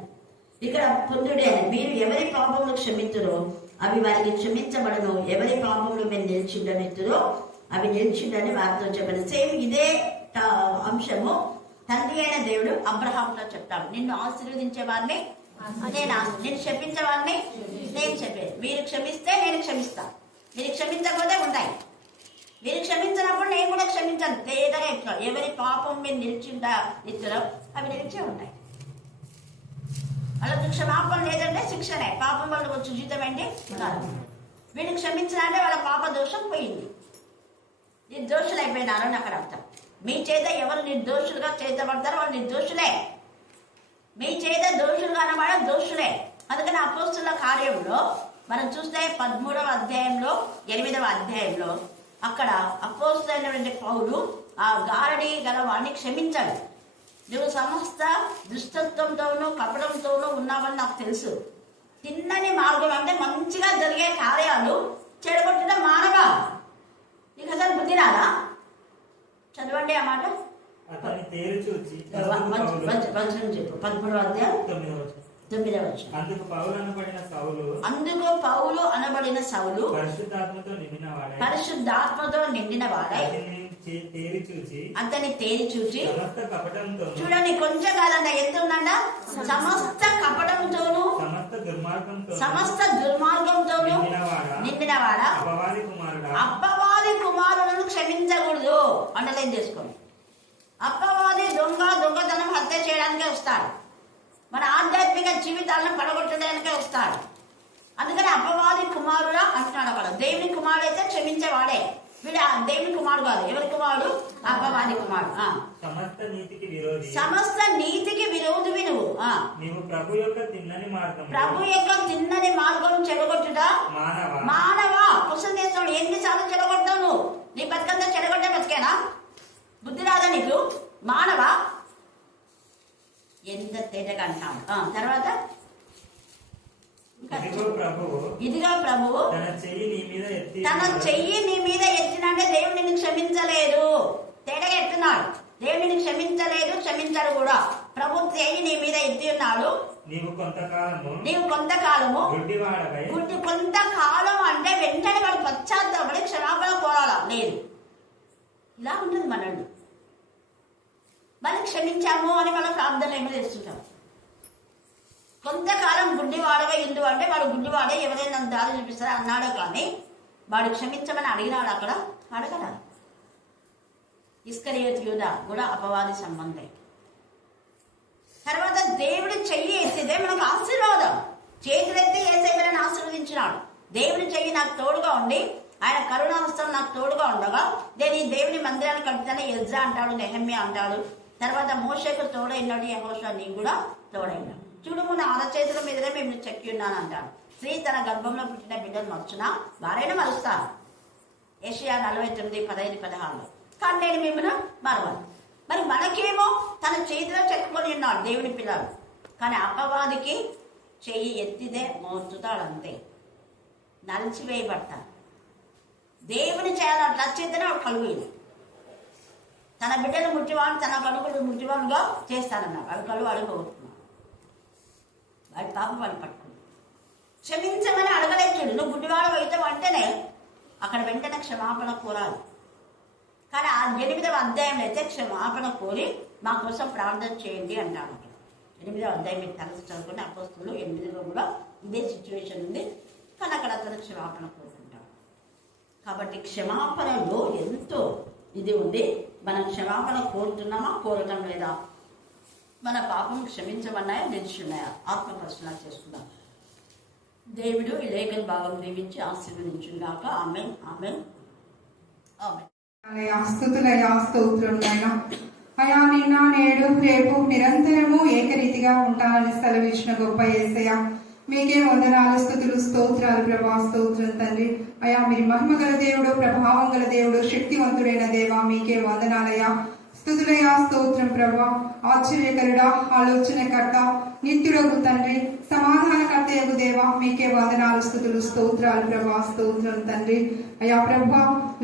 ఇక్కడ పొందుడే అని, మీరు ఎవరి పాపములు క్షమించురో అవి వారికి క్షమించబడను, ఎవరి పాపములు మీరు నిలిచిండనెత్తురో అవి నిలిచిండని వారితో చెప్పాను. సేమ్ ఇదే అంశము తండ్రి అయిన దేవుడు అబ్రహాంతో చెప్తాడు, నిన్ను ఆశీర్వదించే వారిని నేను శపించే వారిని నేను చెప్పేది. మీరు క్షమిస్తే నేను క్షమిస్తా, మీరు క్షమించకపోతే ఉంటాయి. మీరు క్షమించినప్పుడు నేను కూడా క్షమించాను. తేదగా ఇట్లా ఎవరి పాపం మీరు నిలిచిందా ఇద్దరు అవి నిలిచే ఉంటాయి. వాళ్ళకి క్షమాపణ లేదంటే శిక్షనే, పాపం వాళ్ళకి వచ్చి జీతం ఏంటి వీళ్ళకి క్షమించాలంటే వాళ్ళ పాప దోషం పోయింది, నిర్దోషులు అయిపోయినారు అని అక్కడ అర్థం. మీ చేత ఎవరు నిర్దోషులుగా చేతబడతారో వాళ్ళు నిర్దోషులే, మీ చేత దోషులుగా అన్నమాట దోషులే. అందుకని అపోస్తుల కార్యంలో మనం చూస్తే 13వ అధ్యాయంలో 8వ అధ్యాయంలో అక్కడ అపోస్తులైనటువంటి పౌలు ఆ గారడి గల వాడిని క్షమించాడు. నువ్వు సమస్త దుష్టత్వంతోనూ కపటంతోనూ ఉన్నావని నాకు తెలుసు. తిన్నని మార్గం అంటే మంచిగా జరిగే కార్యాలు చెడగొట్టడం మానవా, నీకు అసలు బుద్ధి రాదా? చదవండి ఆ మాట. చెప్పు 13వ అధ్యాయం 9వ వచనం. అందుకు పౌలు అనబడిన సౌలు పరిశుద్ధాత్మతో నిండిన వాడై అతని తేరి చూచి చూడండి, కొంచెం కాదంట, ఎంత ఉందంట, సమస్త కపటంతోను సమస్త దుర్మార్గంతోను నిండిన వాడ అప్పవాది కుమారులను క్షమించకూడదు. అండర్లైన్ చేసుకోండి. అప్పవాది దొంగతనం హత్య చేయడానికే వస్తాడు, మన ఆధ్యాత్మిక జీవితాలను పడగొట్టడానికే వస్తాడు. అందుకని అపవాది కుమారుడా అంటున్నాడు అక్కడ. దేవుని కుమారుడు అయితే క్షమించేవాడే, వీడు దేవుని కుమారుడు కాదు. ఎవరి కుమారుడు? అపవాది కుమారుడు. సమస్త నీతికి విరోధివి నువ్వు ప్రభు యొక్క తిన్నని మార్గం చెడగొట్టుట మానవ కుసందేశం. ఎన్నిసార్లు చెడగొడతావు నువ్వు? నీ బతుకంతా చెడగొట్టే బతికేనా? బుద్ధి రాదా నీకు? మానవ ఎంత తేటగా అంటాడు. తర్వాత ఇదిగో ప్రభువు తన చెయ్యి నీ మీద ఎత్తినంటే దేవుడు నిన్ను క్షమించలేదు. తేటగా ఎత్తున్నాడు, దేవుడు నిన్ను క్షమించలేదు, క్షమించాడు కూడా. ప్రభు చెయ్యి నీ మీద ఎత్తి ఉన్నాడు. నీవు కొంతకాలము కొంతకాలం అంటే వెంటనే వాడు పశ్చాత్తాపడి క్షమాపణ కోరాలా? లేదు. ఇలా ఉంటుంది మనల్ని. మళ్ళీ క్షమించాము అని మన ప్రార్థనలు ఏమో చేస్తుంటాం. కొంతకాలం గుడ్డివాడగా ఇందు అంటే వాడు గుడ్డివాడే, ఎవరైనా దారి చూపిస్తారా అన్నాడు. కానీ వాడు క్షమించమని అడిగినాడు అక్కడ? అడగడా? ఇస్కరియోతు యూదా కూడా అపవాది సంబంధం. తర్వాత దేవుడి చెయ్యి ఎత్తితే మనకు ఆశీర్వాదం. చేతులెత్తి యేసయ్యను ఆశీర్వదించినాడు. దేవుడి చెయ్యి నాకు తోడుగా ఉండి, ఆయన కరుణాహస్తం నాకు తోడుగా ఉండగా నేను ఈ దేవుని మందిరాన్ని కడుతానే ఎజ్రా అంటాడు, నెహమ్యా అంటాడు. తర్వాత మోషేకు తోడైనాడు, యెహోషువ నీకు కూడా తోడైనాడు. చూడుము నా అరచేతుల మీదనే మేము చెక్కి ఉన్నాను అంటాడు. స్త్రీ తన గర్భంలో పుట్టిన బిడ్డలు మర్చునా వారైనా మరుస్తారు. యెషయా 49:15-16. కానీ నేను మిమ్మల్ని మరవను. మరి మనకేమో తన చేతిలో చెక్కుకొని ఉన్నాడు దేవుని పిల్లలు. కానీ అపవాదికి చెయ్యి ఎత్తిదే మోతుతాడు, అంతే. నలిచివేయబడతాడు. దేవుని చేయాలి అట్లా చేతనే వాడు కలుగుయింది. తన బిడ్డను ముట్టివాడు తన కడుపులు ముట్టివాడుగా చేస్తానన్నాడు. వాడి కళ్ళు అడుగుతున్నాడు, వాడి పాపం వాడు పట్టుకున్నాడు. క్షమించమని అడగలేదు. నువ్వు గుడ్డివాడు అయితే వెంటనే అక్కడ వెంటనే క్షమాపణ కోరాలి. కానీ ఆ 8వ అధ్యాయంలో అయితే క్షమాపణ కోరి మా కోసం ప్రార్థన చేయండి అంటాడు. 8వ అధ్యాయం మీరు తరచు చదువుకుని అపోస్తులు 8లో కూడా ఇదే సిచ్యువేషన్ ఉంది. కానీ అక్కడ అతను క్షమాపణ కోరుకుంటాడు. కాబట్టి క్షమాపణలో ఎంతో ఇది ఉంది. మనం క్షమాపణ కోరుతున్నామా, కోరటం లేదా? మన పాపం క్షమించమన్నాయా, నిలిచున్నాయా? ఆత్మ ప్రశ్న చేసుకుందాం. దేవుడు ఈ లేఖన భాగం దీవించి ఆశీర్వదించుగాక. ఆమేన్, ఆమేన్, ఆమేన్. స్తుతులయ్యా, స్తోత్రం నాయనా. అయా నిన్న నేడు రేపు నిరంతరము ఏకరీతిగా ఉంటానని సెలవిచ్చిన గొప్ప యేసయ్య, మీకే వందనాలు, స్తుతులు, స్తోత్రాలు ప్రభా, స్తోత్రం తండ్రి. అయా మీరు మహిమ గల దేవుడు, ప్రభావం గల దేవుడు, శక్తివంతుడైన దేవా, మీకే వందనాలయ్యా, స్తుతులయ్యా, స్తోత్రం ప్రభా. ఆశ్చర్యకరుడా, ఆలోచనకర్త, నిత్యుడగు తండ్రి, సమాధానకర్తయగు దేవా, మీకే వందనాలు, స్తుతులు, స్తోత్రాలు ప్రభా, స్తోత్రం తండ్రి. అయా ప్రభా,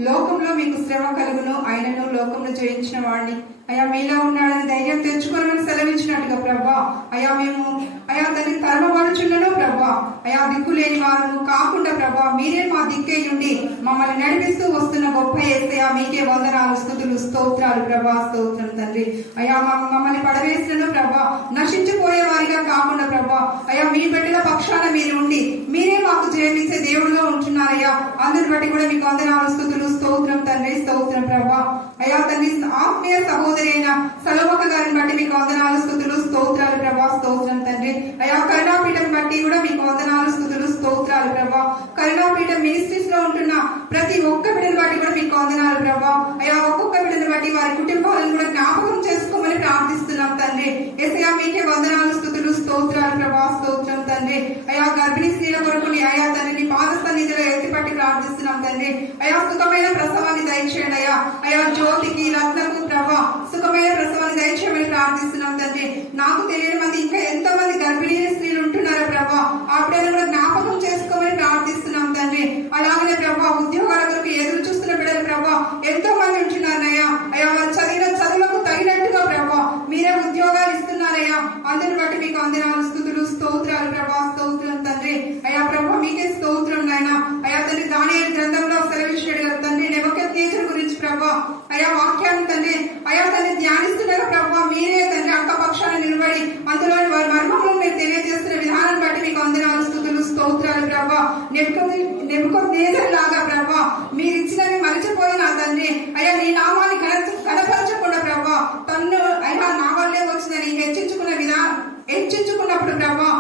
లోకంలో మీకు శ్రమ కలుగును, ఆయనను లోకంలో జయించిన వాడిని అయా మీలో ఉన్నాడని ధైర్యం తెచ్చుకోవాలని సెలవిచ్చినట్టుగా ప్రభా, అయా మేము అయా తల్లి తరమబడుచున్నను ప్రభా, అయా దిక్కు లేని వారు కాకుండా ప్రభా, మీరే మా దిక్కే ఉండి మమ్మల్ని నడిపిస్తూ వస్తున్న గొప్ప యేసయ్యా, మీకే వందనాలు, స్తుతులు, స్తోత్రాలు ప్రభా, స్తోత్రం తండ్రి. అయా మమ్మల్ని పడవేసినను ప్రభా, నశించిపోయే వారిగా కాకుండా ప్రభా, అయా మీ బిడ్డల పక్షాన మీరు ఉండి మీరే మాకు జయమిచ్చే దేవుడుగా ఉంటున్నారయ్యా. అందరిని బట్టి కూడా మీకు వందనాలు, స్తుతులు, స్తోత్రం తండ్రి, స్తోత్రం ప్రభా. అయా తండ్రి, ఆత్మీయ సహోదరి అయిన సలోమక గారిని బట్టి మీకు వందనాలు, స్తుతులు, స్తోత్రాలు ప్రభా, స్తోత్రం తండ్రి. అయా కరుణాపీఠం బట్టి కూడా మీకు వందనాలు, స్తుతులు, స్తోత్రాలు ప్రభా. కరుణాపీఠం మినిస్ట్రీస్ లో ఉంటున్న ప్రతి ఒక్క బిడ్డను బట్టి కూడా మీకు వందనాలు ప్రభా. అయా ఒక్కొక్క బిడ్డను బట్టి వారి కుటుంబాలను కూడా జ్ఞాపకం చేసుకోమని ప్రార్థిస్తున్నాం తండ్రి. యేసయ్యా మీకే వందనాలు, స్తుతులు, స్తోత్రాలు ప్రభా, స్తోత్రం తండ్రి. అయా గర్భిణీ స్త్రీల కొరకుని అయా తండ్రిని పాద సన్నిధిలో ఎత్తిపట్టి ప్రార్థిస్తున్నాం తండ్రి. అయా సుఖమైన ప్రసవాన్ని దయచేయండి అయ్యా. అయా జ్యోతికి, రత్నకు ప్రభా సుఖమైన ప్రసవాన్ని దయచేయమని ప్రార్థిస్తున్నాం తండ్రి. నాకు తెలియని మంది ఇంకా ఎంతో మంది గర్భిణీ స్త్రీలు ఉంటున్నారు ప్రభా, ఆ బిడ్డలను కూడా జ్ఞాపకం చేసుకోమని ప్రార్థిస్తున్నాం తండ్రి. అలాగనే ప్రభా ఉద్యోగాల కొరకు ఎదురు చూస్తున్న బిడ్డలు ప్రభా ఎంతో మంది ఉంటున్నారయ్యా. అయా వారు చదివిన చదువులకు తగినట్టుగా ప్రభా మీరే ఉద్యోగాలు ఇస్తున్నారయ్యా. అందరిని బట్టి మీకు వందనాలు, స్తుతులు, స్తోత్రాలు ప్రభా, స్తోత్రం తండ్రి. అయా ప్రభా మీకే స్తోత్రం నాయన. అయా తండ్రి దానియేలు గ్రంథంలో సెలవిచ్చినట్టుగా తండ్రి నెబుకద్నెజరు గురించి ప్రభా అయా వాక్యాన్ని తండ్రి అయా తండ్రి ధ్యానిస్తున్నారు ప్రభా, మీరే తండ్రి అక్క పక్షాన నిలబడి అందులోని వారి మర్మములను మీరు తెలియజేస్తున్న విధానం బట్టి మీకు వందనాలు, స్తుతులు, స్తోత్రాలు ప్రభా. నెబుకద్నెజరు లాగా ప్రభా మీరు ఇచ్చినవి మరిచిపోయిన తండ్రి అయా నీ నామాన్ని కనపరచకుండా ప్రభా తన్ను అయా నా వల్లే వచ్చిందని హెచ్చించుకున్నప్పుడు ప్రభా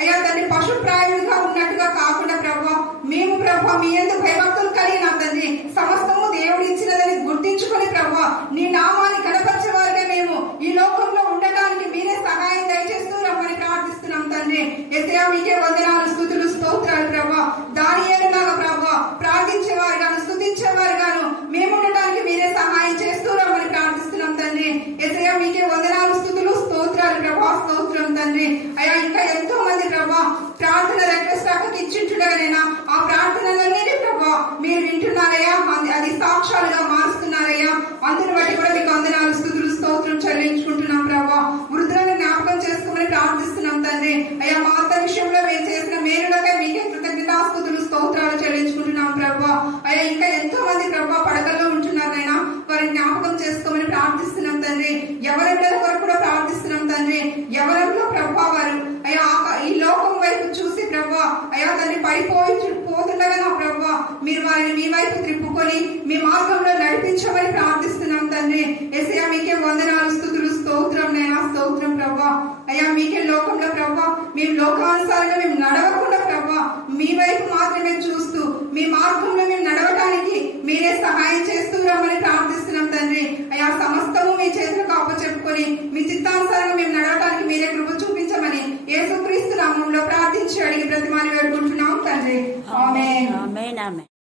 అయా తండ్రి పశుప్రాయులుగా ఉన్నట్టుగా కాకుండా ప్రభా మేము ప్రభా మీ యందు భయభక్తులు కలిగిన తండ్రి సమస్తము దేవుడు ఇచ్చినదని గుర్తించుకొని ప్రభా నీ నామాన్ని కనపరిచేవారిగా మేము ఈ లోకంలో ఉండటానికి మీరే సహాయం దయచేస్తూ రమ్మని ప్రార్థిస్తున్నాం తండ్రి. యేసయ్యా మీకే వందనాలు, స్తుతులు, స్తోత్రాలు ప్రభా. దానియేలులాగా ప్రభా ప్రార్థించేవారు గాను స్తుతించేవారు గాను మేము ఉండటానికి మీరే సహాయం చేస్తూ రమ్మని ప్రార్థిస్తున్నాం తండ్రి. యేసయ్యా మీకే వందనాలు, స్తుతులు, స్తోత్రాలు ప్రభా, స్తోత్రం తండ్రి. అయా ఇంకా ఎంతో మంది ప్రభా ప్రార్థన రిక్వెస్ట్ అక్కకి ఇచ్చింటున్నారైనా ఆ ప్రార్థనలన్నీ ప్రభా మీరు వింటున్నారయ్యా, అది సాక్ష్యాలుగా మారుస్తున్నారయ్యా. అందుని బట్టి కూడా మీకు వందనాలు, స్తుతులు, స్తోత్రం చెల్లించుకుంటున్నాం ప్రభా. వృద్ధులను జ్ఞాపకం చేసుకోమని ప్రార్థిస్తున్నాం తండ్రి. అయ్యా మా అత్త విషయంలో మీరు చేసిన మేలులకై మీకే కృతజ్ఞతాస్తుతులు, స్తోత్రాలు చెల్లించుకుంటున్నాం ప్రభా. అయ్యా ఇంకా ఎంతో మంది ప్రభా పడకల్లో ఉంటున్నారైనా వారిని జ్ఞాపకం చేసుకోమని ప్రార్థిస్తున్నాం తండ్రి. ఎవరి బిడ్డల వరకు కూడా ప్రార్థిస్తున్నాం తండ్రి. ఎవరిలో ప్రభా వారు అయ్యా ఈ లోకం వైపు చూసి ప్రభా అయా తల్లి పోతుండగా నా ప్రభా మీరు వారిని మీ వైపు త్రిప్పుకొని మీ మార్గంలో నడిపించమని ప్రార్థిస్తున్నాం తండ్రి. యేసయ్యా మీకే వందనాలు, స్తుతులు, స్తోత్రం నైనా, స్తోత్రం ప్రభా. అయ్యా మీకే లోకంలో ప్రభా మేము లోకానుసారంగా